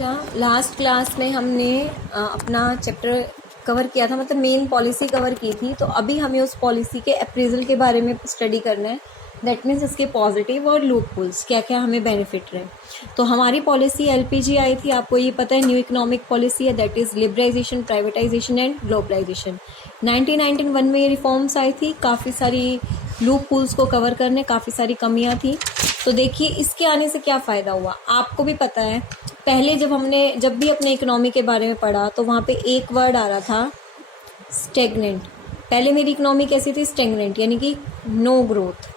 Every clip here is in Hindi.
अच्छा, लास्ट क्लास में हमने अपना चैप्टर कवर किया था, मतलब मेन पॉलिसी कवर की थी। तो अभी हमें उस पॉलिसी के अप्रेजल के बारे में स्टडी करना है। दैट मीन्स इसके पॉजिटिव और लूप होल्स क्या क्या हमें बेनिफिट रहे। तो हमारी पॉलिसी एलपीजी आई थी, आपको ये पता है, न्यू इकोनॉमिक पॉलिसी है, that is liberalisation, privatisation and globalisation. 1991 में ये रिफॉर्म्स आई थी, काफ़ी सारी लूप होल्स को कवर करने, काफ़ी सारी कमियां थी। तो देखिए इसके आने से क्या फ़ायदा हुआ, आपको भी पता है। पहले जब भी अपने इकोनॉमी के बारे में पढ़ा तो वहाँ पे एक वर्ड आ रहा था स्टेगनेंट। पहले मेरी इकोनॉमी कैसी थी, स्टेगनेंट, यानी कि नो ग्रोथ।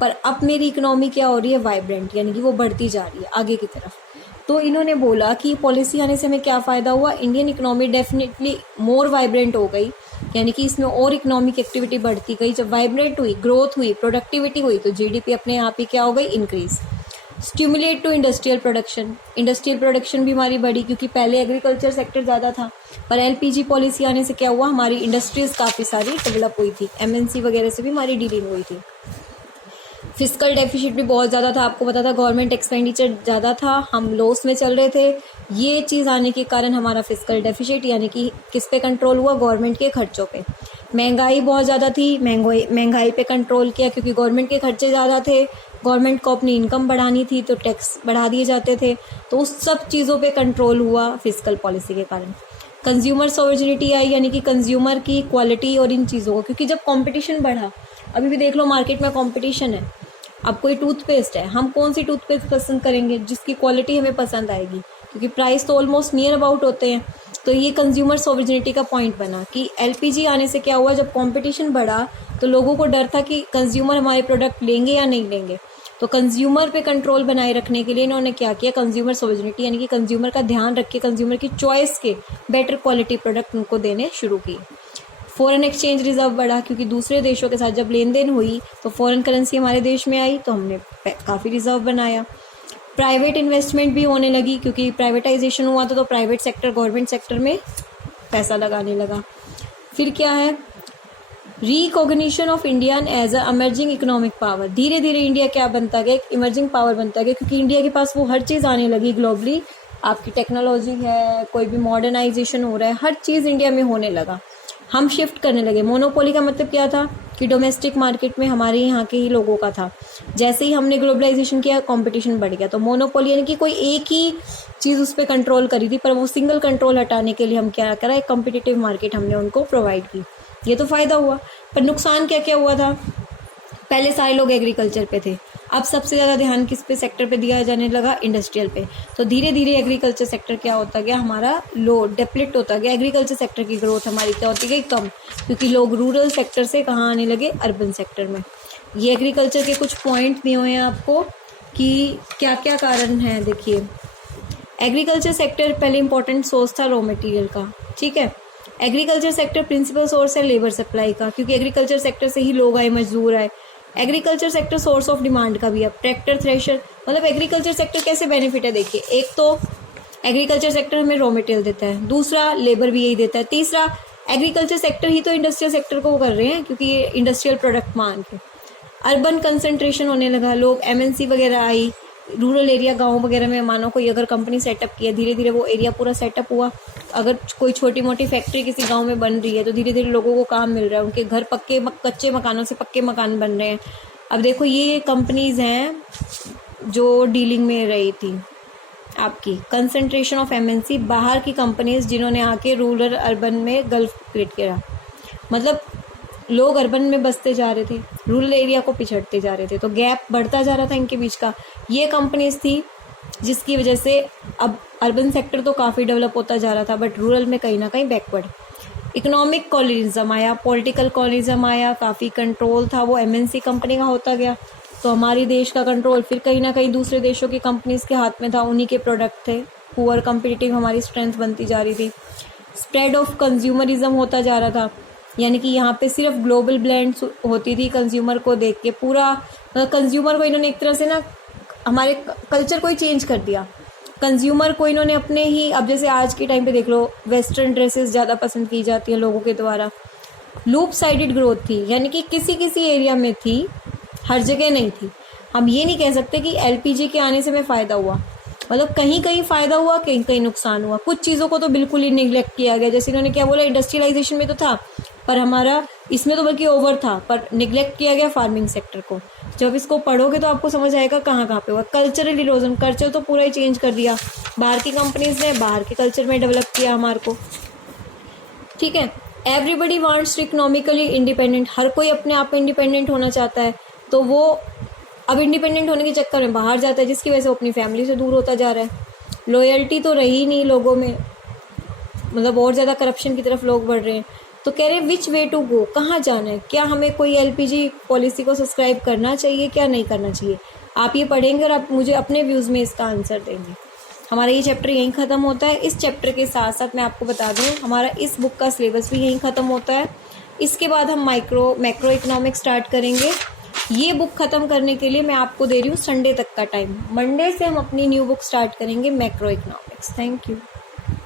पर अब मेरी इकोनॉमी क्या हो रही है, वाइब्रेंट, यानी कि वो बढ़ती जा रही है आगे की तरफ। तो इन्होंने बोला कि पॉलिसी आने से हमें क्या फ़ायदा हुआ, Indian economy definitely more vibrant हो गई, यानी कि इसमें और इकोनॉमिक एक्टिविटी बढ़ती गई। जब वाइब्रेंट हुई, ग्रोथ हुई, प्रोडक्टिविटी हुई, तो जीडीपी अपने आप ही क्या हो गई, increase. Stimulate to industrial production, industrial production भी हमारी बढ़ी, क्योंकि पहले एग्रीकल्चर सेक्टर ज़्यादा था। पर एलपीजी पॉलिसी आने से क्या हुआ, हमारी इंडस्ट्रीज काफ़ी सारी डेवलप हुई थी, एमएनसी वगैरह से भी हमारी डीलिंग हुई थी। फिजिकल डेफिसिट भी बहुत ज़्यादा था, आपको पता था, गवर्नमेंट एक्सपेंडिचर ज़्यादा था, हम लॉस में चल रहे थे। ये चीज़ आने के कारण हमारा फिजिकल डेफिसिट, यानी कि किस पे कंट्रोल हुआ, गवर्नमेंट के खर्चों पे। महंगाई बहुत ज़्यादा थी, महंगाई पे कंट्रोल किया, क्योंकि गवर्नमेंट के खर्चे ज़्यादा थे, गवर्नमेंट को अपनी इनकम बढ़ानी थी, तो टैक्स बढ़ा दिए जाते थे। तो उस सब चीज़ों पे कंट्रोल हुआ फिजिकल पॉलिसी के कारण। कंज्यूमर सॉवरेनिटी आई, यानी कि कंज्यूमर की क्वालिटी और इन चीज़ों को, क्योंकि जब कंपटीशन बढ़ा, अभी भी देख लो मार्केट में कंपटीशन है। अब कोई टूथपेस्ट है, हम कौन सी टूथपेस्ट पसंद करेंगे, जिसकी क्वालिटी हमें पसंद आएगी, क्योंकि प्राइस तो ऑलमोस्ट नियर अबाउट होते हैं। तो ये कंज्यूमर सॉवरेनिटी का पॉइंट बना कि एलपीजी आने से क्या हुआ, जब कंपटीशन बढ़ा तो लोगों को डर था कि कंज्यूमर हमारे प्रोडक्ट लेंगे या नहीं लेंगे। तो कंज्यूमर पे कंट्रोल बनाए रखने के लिए इन्होंने क्या किया, कंज्यूमर सॉवरेनिटी, यानी कि कंज्यूमर का ध्यान रख के कंज्यूमर की चॉइस के बेटर क्वालिटी प्रोडक्ट उनको देने शुरू किए। फॉरेन एक्सचेंज रिजर्व बढ़ा, क्योंकि दूसरे देशों के साथ जब लेन देन हुई तो फॉरेन करेंसी हमारे देश में आई, तो हमने काफ़ी रिजर्व बनाया। प्राइवेट इन्वेस्टमेंट भी होने लगी, क्योंकि प्राइवेटाइजेशन हुआ था, तो प्राइवेट सेक्टर गवर्नमेंट सेक्टर में पैसा लगाने लगा। फिर क्या है, recognition of India as a emerging economic power. धीरे धीरे इंडिया क्या बनता गया, एक इमर्जिंग पावर बनता गया, क्योंकि इंडिया के पास वो हर चीज़ आने लगी ग्लोबली। आपकी टेक्नोलॉजी है, कोई भी मॉडर्नाइजेशन हो रहा है, हर चीज़ इंडिया में होने लगा, हम शिफ्ट करने लगे। मोनोपोली का मतलब क्या था कि डोमेस्टिक मार्केट में हमारे यहाँ के ही लोगों का था। जैसे ही हमने ग्लोबलाइजेशन किया, कंपटीशन बढ़ गया। तो मोनोपोली यानी कि कोई एक ही चीज़ उस पर कंट्रोल करी थी, पर वो सिंगल कंट्रोल हटाने के लिए हम क्या करा, एक कॉम्पिटिटिव मार्केट हमने उनको प्रोवाइड की। ये तो फ़ायदा हुआ, पर नुकसान क्या क्या हुआ था। पहले सारे लोग एग्रीकल्चर पे थे, अब सबसे ज़्यादा ध्यान किस पे, सेक्टर पे दिया जाने लगा, इंडस्ट्रियल पे। तो धीरे धीरे एग्रीकल्चर सेक्टर क्या होता गया, हमारा लो डेप्लेट होता गया। एग्रीकल्चर सेक्टर की ग्रोथ हमारी क्या होती गई, कम, क्योंकि लोग रूरल सेक्टर से कहाँ आने लगे, अर्बन सेक्टर में। ये एग्रीकल्चर के कुछ पॉइंट दिए हुए हैं आपको कि क्या क्या कारण है। देखिए, एग्रीकल्चर सेक्टर पहले इंपॉर्टेंट सोर्स था रॉ मटेरियल का, ठीक है। एग्रीकल्चर सेक्टर प्रिंसिपल सोर्स है लेबर सप्लाई का, क्योंकि एग्रीकल्चर सेक्टर से ही लोग आए, मजदूर आए। Agriculture sector source of demand का भी है, ट्रैक्टर, थ्रेशर। मतलब एग्रीकल्चर सेक्टर कैसे बेनिफिट है, देखिए, एक तो एग्रीकल्चर सेक्टर हमें रॉ मटेरियल देता है, दूसरा लेबर भी यही देता है, तीसरा एग्रीकल्चर सेक्टर ही तो इंडस्ट्रियल सेक्टर को कर रहे हैं, क्योंकि ये इंडस्ट्रियल प्रोडक्ट मान के। अर्बन कंसंट्रेशन होने लगा, लोग एमएनसी वगैरह आई, रूरल एरिया गांव वगैरह में मानो कोई अगर कंपनी सेटअप किया, धीरे धीरे वो एरिया पूरा सेटअप हुआ। अगर कोई छोटी मोटी फैक्ट्री किसी गांव में बन रही है, तो धीरे धीरे लोगों को काम मिल रहा है, उनके घर कच्चे मकानों से पक्के मकान बन रहे हैं। अब देखो, ये कंपनीज हैं जो डीलिंग में रही थी आपकी। कंसंट्रेशन ऑफ एमएनसी, बाहर की कंपनीज जिन्होंने आके रूरल अर्बन में गल्फ क्रिएट किया, मतलब लोग अर्बन में बसते जा रहे थे, रूरल एरिया को पिछड़ते जा रहे थे, तो गैप बढ़ता जा रहा था इनके बीच का। ये कंपनीज थी जिसकी वजह से अब अर्बन सेक्टर तो काफ़ी डेवलप होता जा रहा था, बट रूरल में कहीं ना कहीं बैकवर्ड। इकोनॉमिक कॉलोनिज्म आया, पॉलिटिकल कॉलोनिज्म आया, काफ़ी कंट्रोल था वो एमएनसी कंपनी का होता गया, तो हमारी देश का कंट्रोल फिर कहीं ना कहीं दूसरे देशों की कंपनीज के हाथ में था, उन्हीं के प्रोडक्ट थे। पुअर कम्पिटिटिव हमारी स्ट्रेंथ बनती जा रही थी। स्प्रेड ऑफ कंज्यूमरिज्म होता जा रहा था, यानी कि यहाँ पे सिर्फ ग्लोबल ब्रांड्स होती थी, कंज्यूमर को देख के पूरा, कंज्यूमर को इन्होंने एक तरह से ना हमारे कल्चर को ही चेंज कर दिया। कंज्यूमर को इन्होंने अपने ही, अब जैसे आज के टाइम पे देख लो, वेस्टर्न ड्रेसेस ज़्यादा पसंद की जाती हैं लोगों के द्वारा। लूप साइडेड ग्रोथ थी, यानी कि किसी किसी एरिया में थी, हर जगह नहीं थी। हम ये नहीं कह सकते कि एलपीजी के आने से हमें फ़ायदा हुआ, मतलब कहीं कहीं फ़ायदा हुआ, कहीं कहीं नुकसान हुआ। कुछ चीज़ों को तो बिल्कुल ही निगलेक्ट किया गया, जैसे इन्होंने क्या बोला, इंडस्ट्रियलाइजेशन में तो था, पर हमारा इसमें तो बल्कि ओवर था, पर निगलेक्ट किया गया फार्मिंग सेक्टर को। जब इसको पढ़ोगे तो आपको समझ आएगा कहाँ कहाँ पे हुआ। कल्चरल इरोजन, कल्चर तो पूरा ही चेंज कर दिया, बाहर की कंपनीज ने बाहर के कल्चर में डेवलप किया हमारे को, ठीक है। Everybody wants to economically independent, हर कोई अपने आप में इंडिपेंडेंट होना चाहता है, तो वो अब इंडिपेंडेंट होने के चक्कर में बाहर जाता है, जिसकी वजह से वो अपनी फैमिली से दूर होता जा रहा है। लॉयल्टी तो रही नहीं लोगों में, मतलब और ज़्यादा करप्शन की तरफ लोग बढ़ रहे हैं। तो कह रहे हैं विच वे टू गो, कहाँ जाना है, क्या हमें कोई एलपीजी पॉलिसी को सब्सक्राइब करना चाहिए, क्या नहीं करना चाहिए। आप ये पढ़ेंगे और आप मुझे अपने व्यूज़ में इसका आंसर देंगे। हमारा ये चैप्टर यहीं ख़त्म होता है। इस चैप्टर के साथ साथ मैं आपको बता दूं, हमारा इस बुक का सिलेबस भी यहीं ख़त्म होता है। इसके बाद हम मैक्रो इकोनॉमिक्स स्टार्ट करेंगे। ये बुक ख़त्म करने के लिए मैं आपको दे रही हूँ संडे तक का टाइम। मंडे से हम अपनी न्यू बुक स्टार्ट करेंगे, मैक्रो इकोनॉमिक्स। Thank you.